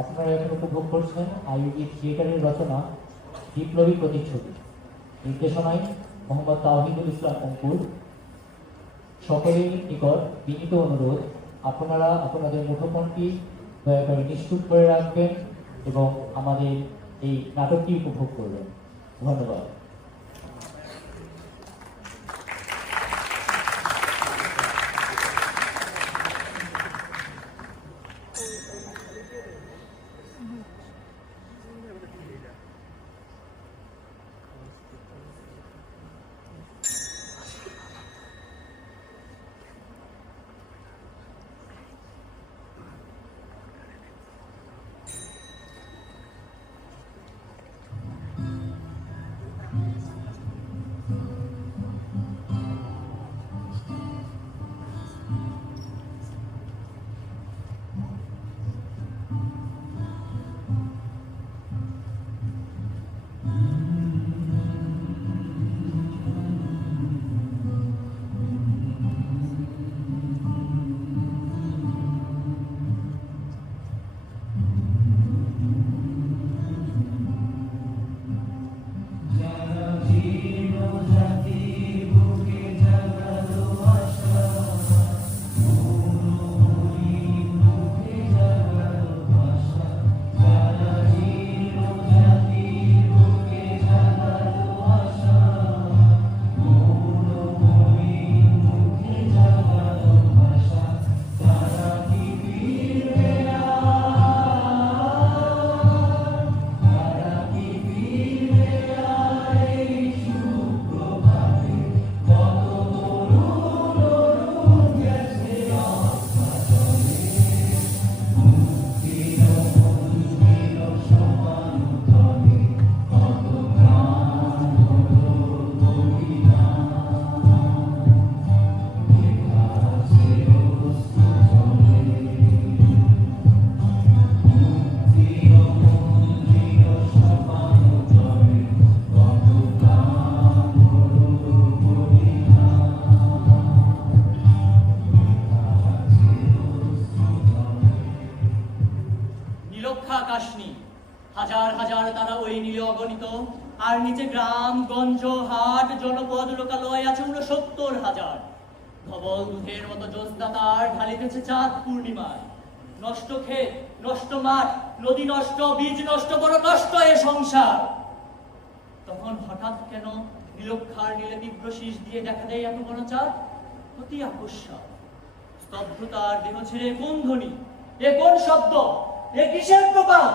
আপনারা এখন উপভোগ করছেন আইইউবি থিয়েটারের রচনা বিপ্লবী প্রতিচ্ছবি। নির্দেশনায় মোহাম্মদ তাওহিদুল ইসলাম অঙ্কুর। সকলের নিকট বিনীত অনুরোধ, আপনারা আপনাদের মুঠোফোনটি দয়া করে নিশ্চুপ করে রাখবেন এবং আমাদের এই নাটকটি উপভোগ করবেন। ধন্যবাদ। হাজার হাজার তারা ওই নীলে অগণিত, আর নিচে গ্রাম গঞ্জ হাট জনপদ লোকালয় আছে ৬৯,০০০। ধবল দুধের মতো জ্যোৎস্না তার ঢালিতেছে চাঁদ পূর্ণিমায়। নষ্ট ক্ষেত, নষ্ট মাঠ, নদী নষ্ট, বীজ নষ্ট, বড় নষ্ট এ সংসার। তখন হঠাৎ কেন নীলক্ষার নীলে তীব্র শীষ দিয়ে দেখা দেয় এত বড় চাঁদ? অতি আকস্মাৎ। স্তব্ধতার দেহ ছেড়ে কোন ধ্বনি, এ কোন শব্দ, এ কিসের প্রপাত?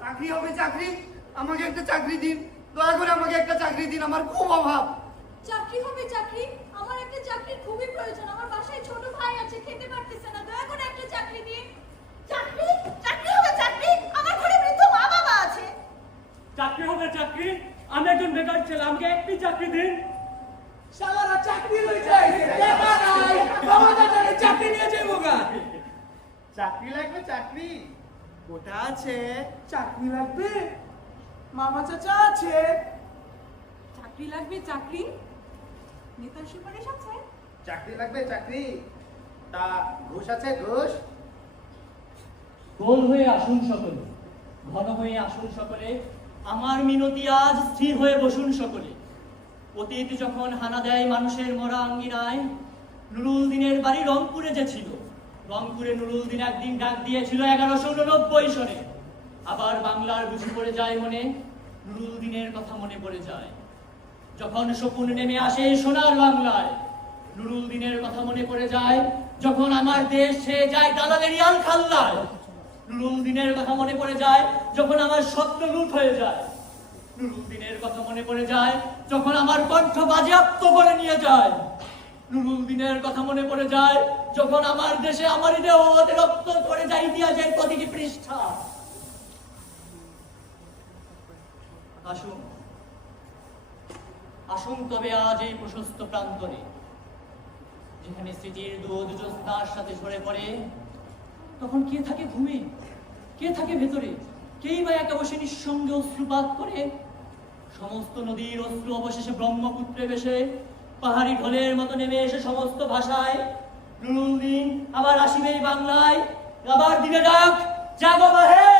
চাকরি হবে চাকরি, আমাকে একটা চাকরি দিন, দয়া করে আমাকে একটা চাকরি দিন, আমার খুব অভাব। চাকরি হবে চাকরি, আমার একটা চাকরির খুবই প্রয়োজন। আমার বাসায় ছোট ভাই আছে, খেতে পারতেছে না, দয়া করে একটা চাকরি দিন। চাকরি, চাকরি হবে চাকরি, আমার ঘরে বৃদ্ধ মা বাবা আছে। চাকরি হবে চাকরি, আমি একজন বেকার ছেলে, আমাকে একটি চাকরি দিন। শালারা চাকরি লই যাইছে, টাকা নাই, বাবা দাদারে চাকরি নিয়ে যাইবো গা। চাকরি লাগবে চাকরি, গোটা আছে, চাকরি লাগবে, মামা চাচা আছে। চাকরি লাগবে চাকরি, নেতার সুপারিশ আছে। চাকরি লাগবে চাকরি, তা ঘুষ আছে ঘুষ? গোল হয়ে আসুন সকলে, ঘন হয়ে আসুন সকলে, আমার মিনতি আজ স্থির হয়ে বসুন সকলে। অতীত যখন হানা দেয় মানুষের মরা আঙ্গিনায়, নুরুল দিনের বাড়ি রংপুরে যে ছিল, রংপুরে নুরুল দিন একদিন ডাক দিয়েছিল 1189 সনে। আবার বাংলার বুঝি পড়ে যায় মনে, নুরুল দিনের কথা মনে পড়ে যায়। যখন শকুন নেমে আসে সোনার বাংলায়, নুরুল দিনের কথা মনে পড়ে যায়। যখন আমার দেশ ছেয়ে যায় দালালের ইয়াল খাল্লায়, নুরুল দিনের কথা মনে পড়ে যায়। যখন আমার স্বপ্ন লুট হয়ে যায়, নুরুল দিনের কথা মনে পড়ে যায়। যখন আমার কণ্ঠ বাজেয়াপ্ত করে নিয়ে যায়, নুরুল দিনের কথা মনে পড়ে যায়। যখন আমার দেশে আমারই দেহ রক্ত করে যায় ইতিহাসের প্রতিটি পৃষ্ঠা। আসুন আসুন তবে আজ এই প্রশস্ত প্রান্তরে, যেখানে স্মৃতির দুধ জ্যোৎস্নার সাথে ঝরে পড়ে, তখন কে থাকে ঘুমে, কে থাকে ভেতরে, কেই বা একা বসে নিঃসঙ্গে অশ্রুপাত করে। সমস্ত নদীর অশ্রু অবশেষে ব্রহ্মপুত্রে ভেসে পাহাড়ি ঢোলের মতো নেমে এসে সমস্ত ভাষায় নুরুল দিন আবার আসিবে বাংলায়। আবার দিনে ডাক, জাগো বাহে।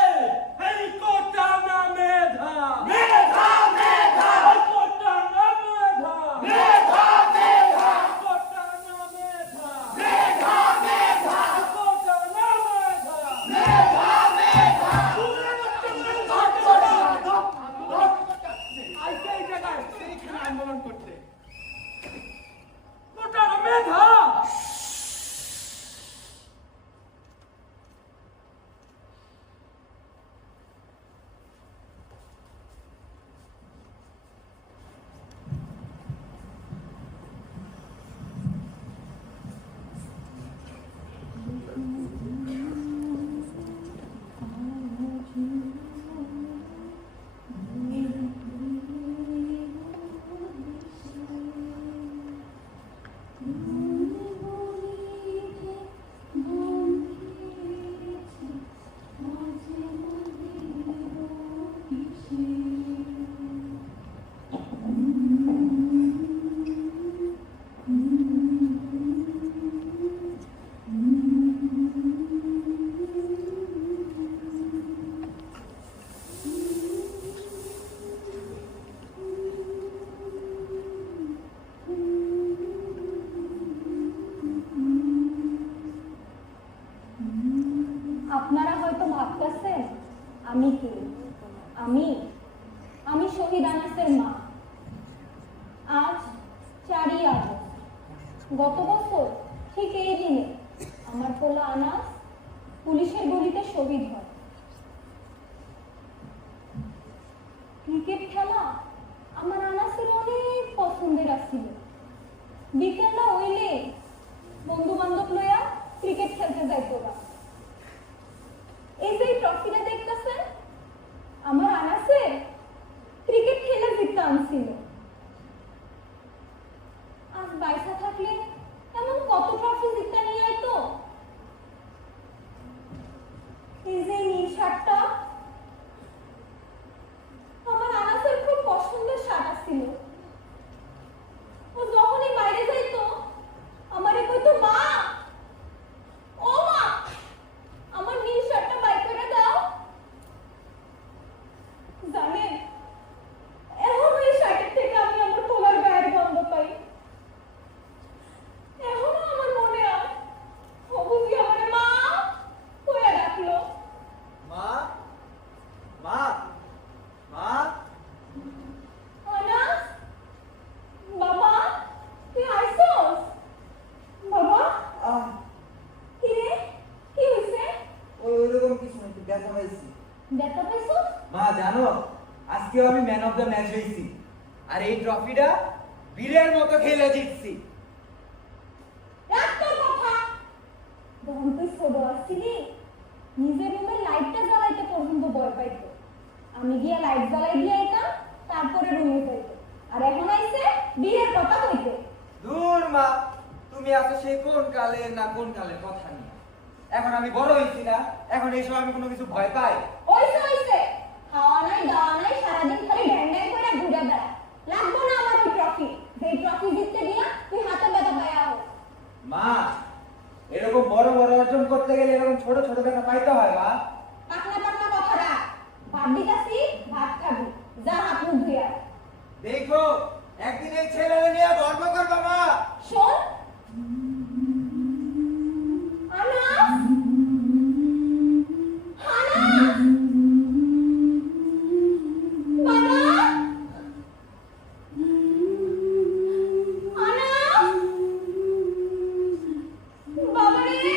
ভাবতেছেন আমি কে? আমি আমি শহীদ আনাসের মা। আজ 4ই আগস্ট। গত বছর ঠিক এই দিনে আমার পোলা আনাস পুলিশের গুলিতে শহীদ হয়। ক্রিকেট খেলা আমার আনাসের অনেক পছন্দের আছিল। বিকেলটা হইলে বন্ধু বান্ধব লইয়া ক্রিকেট খেলতে যাইতো না। এই যে ট্রফিটা দেখতেছেন, আমার আনাসের ক্রিকেট খেলা জিততে আনছিল। আজ বাইসা থাকলে এমন কত ট্রফি জিততে নিয়ে আইতো। এই যে নীল শার্টটা আমার আনাসের খুব পছন্দের শার্ট ছিল। ও যখনই বাইরে যাইতো আমারে কইতো, মা ও মা আমার নীল শার্টটা বাই করে দাও। জানেন, এখন ওই শার্টের থেকে আমি আমার পোলার গায়ের গন্ধ পাই। এখনো আমার মনে হয় ও বুঝি আমারে মা কইয়া ডাকলো। মা মা মা আনাস, বাবা তুই আইছস? বাবা কি রে, কি হইছে? ওইরকম কিছু না, একটু ব্যথা পাইছি। ব্যথা পাইছস? মা জানো, আজকেও আমি ম্যান অফ দ্য ম্যাচ হয়েছি, আর এই ট্রফিটা বীরের মতো খেলে জিতছি। রাখ তোর কথা। যখন তুই ছোট আসছিলি নিজের রুমের লাইটটা জ্বালাইতে পর্যন্ত ভয় পাইতো। আমি গিয়া লাইট জ্বালাই দিয়ে আইতাম, তারপরে রুমে যাইতো। আর এখন আইছে বীরের কথা কইতে। দূর মা, তুমি আছো সেই কোন কালে না কোন কালের কথা নিয়ে। এখন আমি বড় হয়েছি না, এখন এইসব আমি কোনো কিছু ভয় পাই? ওইছে ওইছে, খাওয়া নাই দাওয়া নাই, সারাদিন খালি ড্যাং ড্যাং করে ঘুরে বেড়া। লাগবো না আমার ওই ট্রফি। যেই ট্রফি জিততে দিয়া তুই হাতে ব্যথা পাইয়া হোক। মা, এরকম বড় বড় অর্জন করতে গেলে এরকম ছোট ছোট ব্যথা পাইতে হয় মা। পাকনা পাকনা কথা রাখ। ভাত দিতাছি, ভাত খাবি। যা হাত মুখ ধুইয়া আয়। দেখো, একদিন এই ছেলেরে নিয়ে গর্ব করবা মা। শোন আনাস, আনাস, বাবা, আনাস, বাবা রে,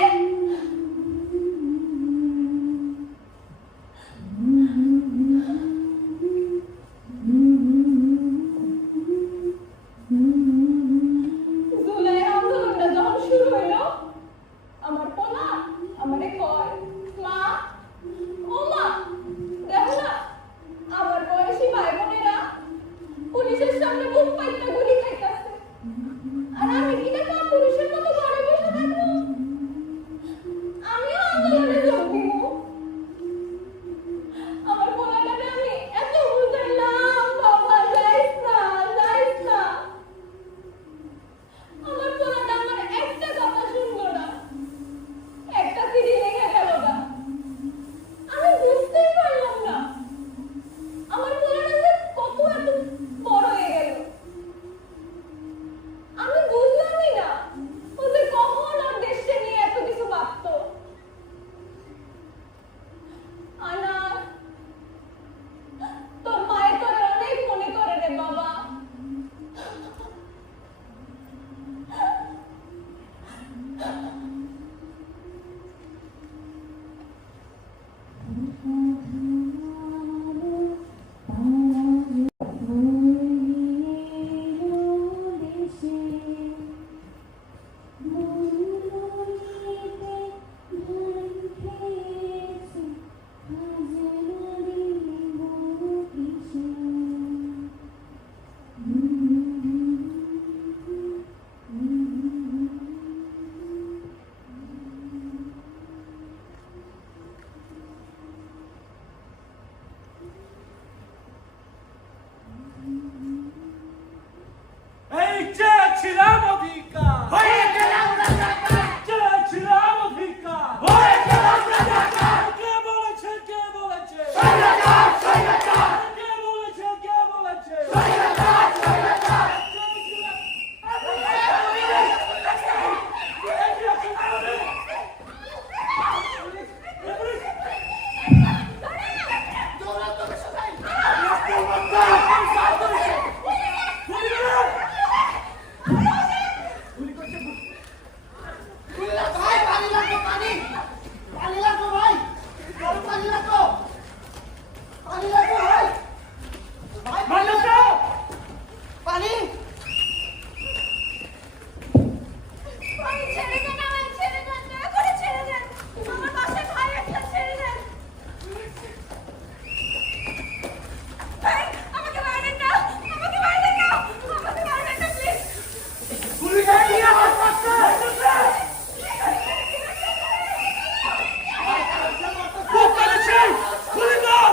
রাখো, পানি রাখো ভাই, ভাই পানি রাখো, পানি। ভাই ছেড়ে দেন, আমায় ছেড়ে দেন, দয়া করে ছেড়ে দেন। আমার পাশে ভাই একটা ছেড়ে দেন। ভাই, আমাকে মারবেন না, আমাকে মারবেন না, আমাকে মারবেন না, প্লিজ। পুলিশে নিয়ে আস, মারছে। খুব করেছে গুলি দাও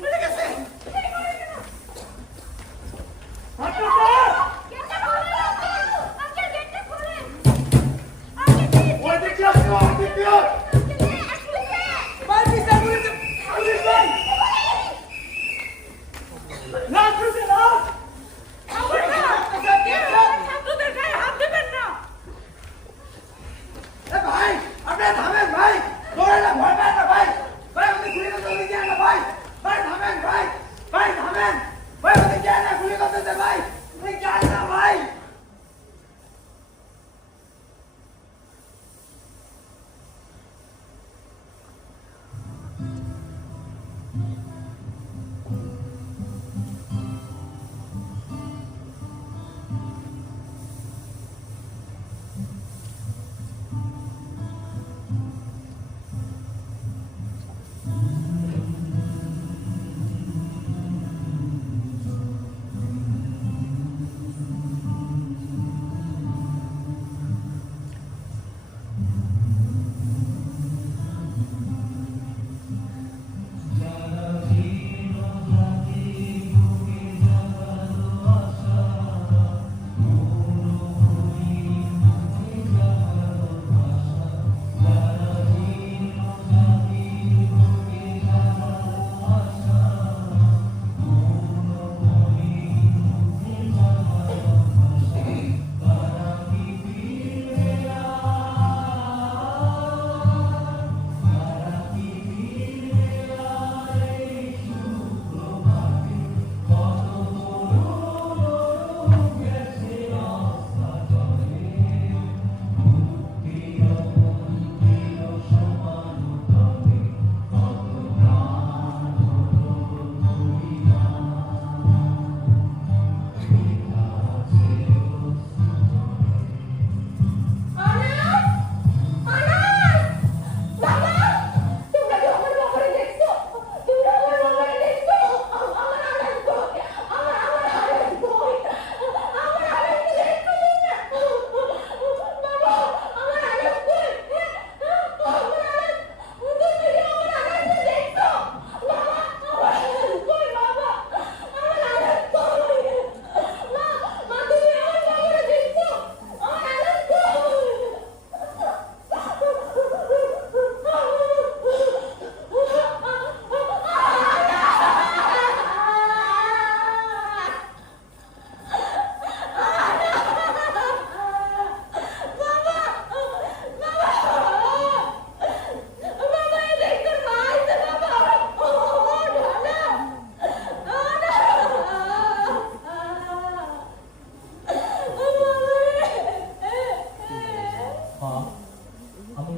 মরে গেছে। গেটটা খোলেন, আঙ্কেল, গেটটা খোলেন। Uncle, please. ওই দিকে আসো, ওই দিকে আসো। আঙ্কেল, আসুন। ভাই পিছে গুলিতে পুলিশ ভাই না পুলিশ না আপনাদের গায়ে হাত দেবেন না। এ ভাই, আপনি থামেন ভাই, দৌড়ে না, ভয় পায় না ভাই, ভাই ওদের গুলি করতে দিতে না ভাই, ভাই থামেন ভাই, ভাই থামেন, ভাই ওদের কে না গুলি করতে দে ভাই, তুমি জান না ভাই।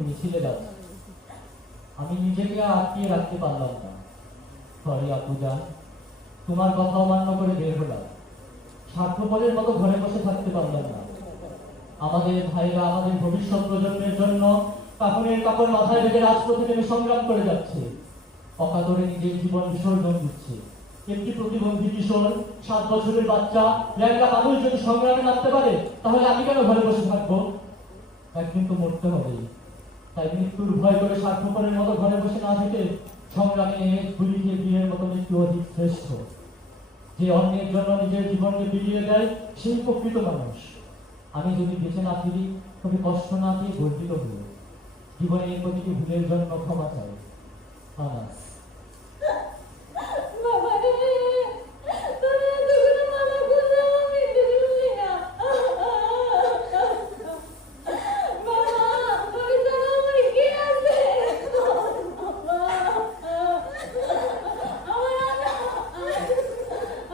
মিছিলে যাচ্ছে, আমি নিজেকে আটকিয়ে রাখতে পারলাম না। সরি আপুজান, তোমার কথা অমান্য করে বের হলাম। স্বার্থপরের মতো ঘরে বসে থাকতে পারলাম না। আমাদের ভাইরা আমাদের ভবিষ্যৎ প্রজন্মের জন্য কাপড়ের কাপড় মাথায় রেখে রাজপথে নেমে সংগ্রাম করে যাচ্ছে, অকাতরে নিজের জীবন বিসর্জন দিচ্ছে। একটি প্রতিবন্ধী কিশোর, 7 বছরের বাচ্চা, ল্যাংড়া মানুষ যদি সংগ্রামে নামতে পারে, তাহলে আমি কেন ঘরে বসে থাকবো? একদিন তো মরতে হবেই, তাই মৃত্যুর ভয় করে স্বার্থপরের মতো ঘরে বসে না থেকে সংগ্রামে গুলি খেয়ে বিয়ের মতো মৃত্যু অধিক শ্রেষ্ঠ। যে অন্যের জন্য নিজের জীবনকে বিলিয়ে দেয়, সেই প্রকৃত মানুষ। আমি যদি বেঁচে না ফিরি, তবে কষ্ট না দিয়ে গর্বিত হই। জীবনের প্রতিটি ভুলের জন্য ক্ষমা চাই। আনাস। বাবা রে, তুমি এতগুলো মালা করলে আমি দিলি না। বাবা, পয়সা আমার কি আছে? বাবা, আমার আনা,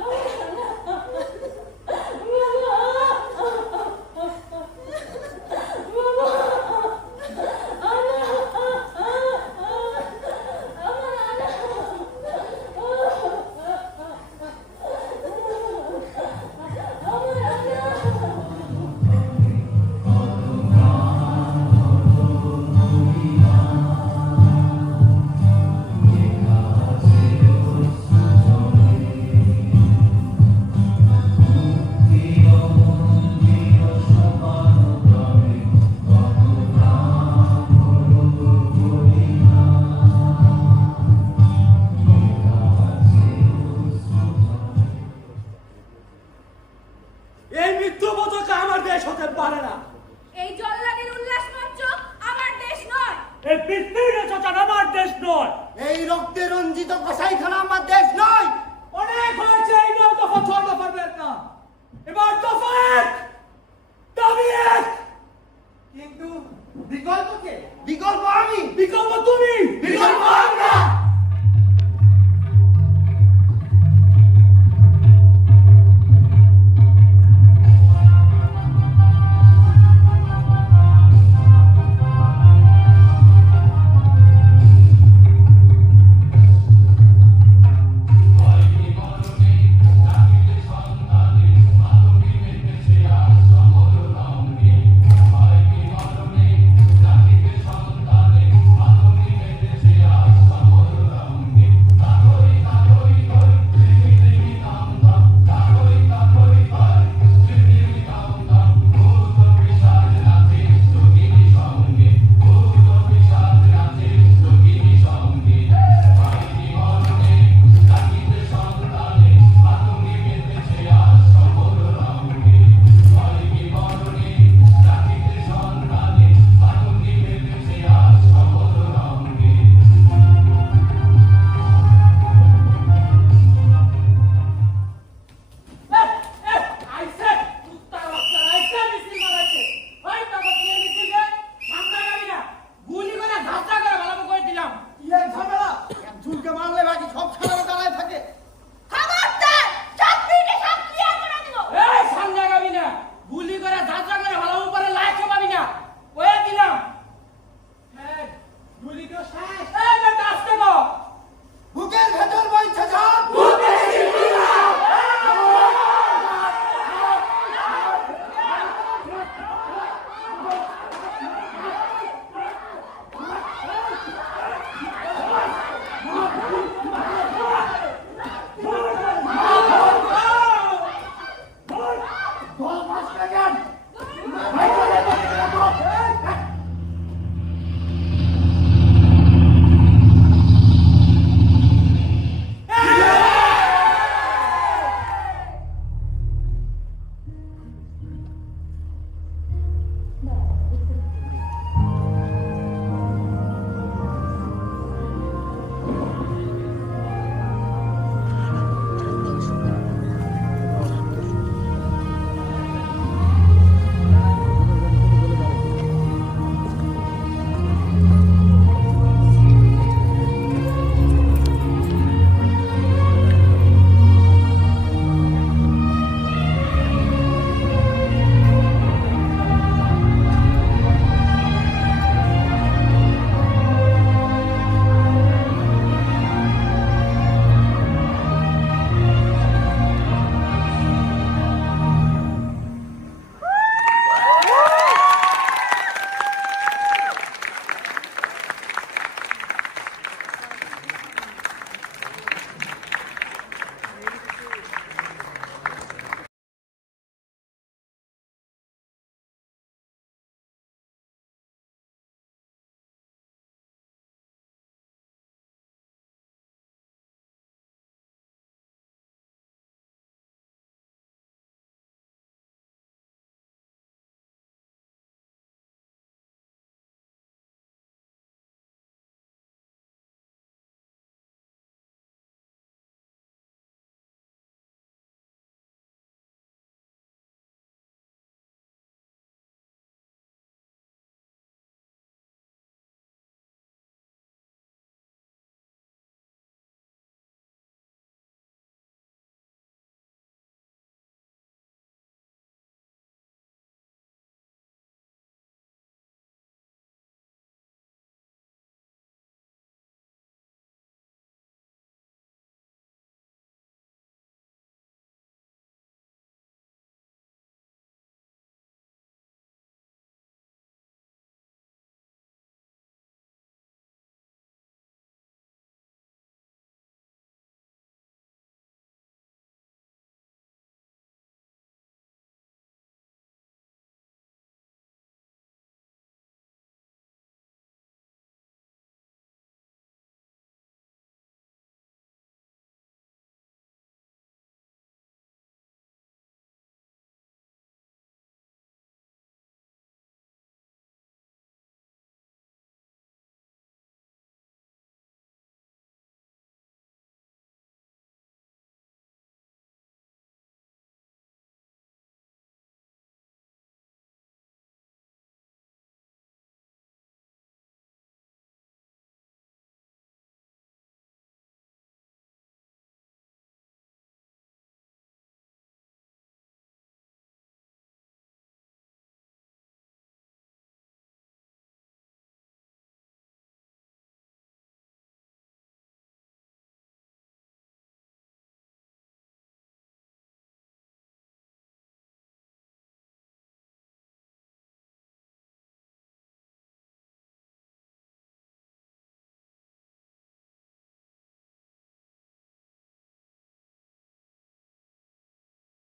আমার আনা, বাবা। এই মৃত্যু পতাকা আমার দেশ হতে পারে না। এই জল্লাদের উল্লাস মঞ্চ আমার দেশ নয়। এই পৃথিবীর চটান আমার দেশ নয়। এই রক্তে রঞ্জিত কসাইখানা আমার দেশ নয়। অনেক হয়েছে, এই নয় দফা 6 দফার বের না। এবার দফা 1, দাবি 1। কিন্তু বিকল্প কে? বিকল্প আমি। বিকল্প তুমি, বিকল্প আমরা।